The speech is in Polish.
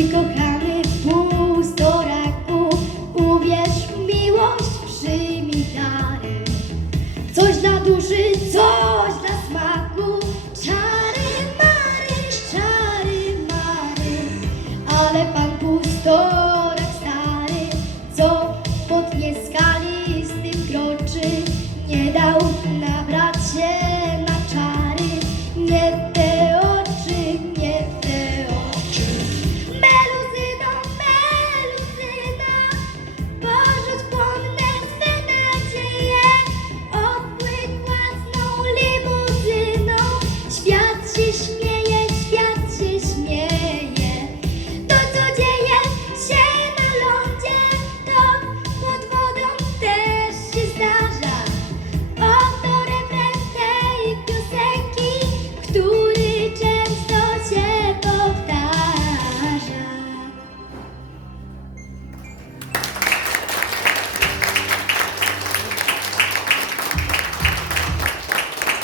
Mój kochany pustoraku, uwierz miłość przyjmij dary. Coś dla duszy, coś dla smaku, czary mary, czary mary, ale pan pustor.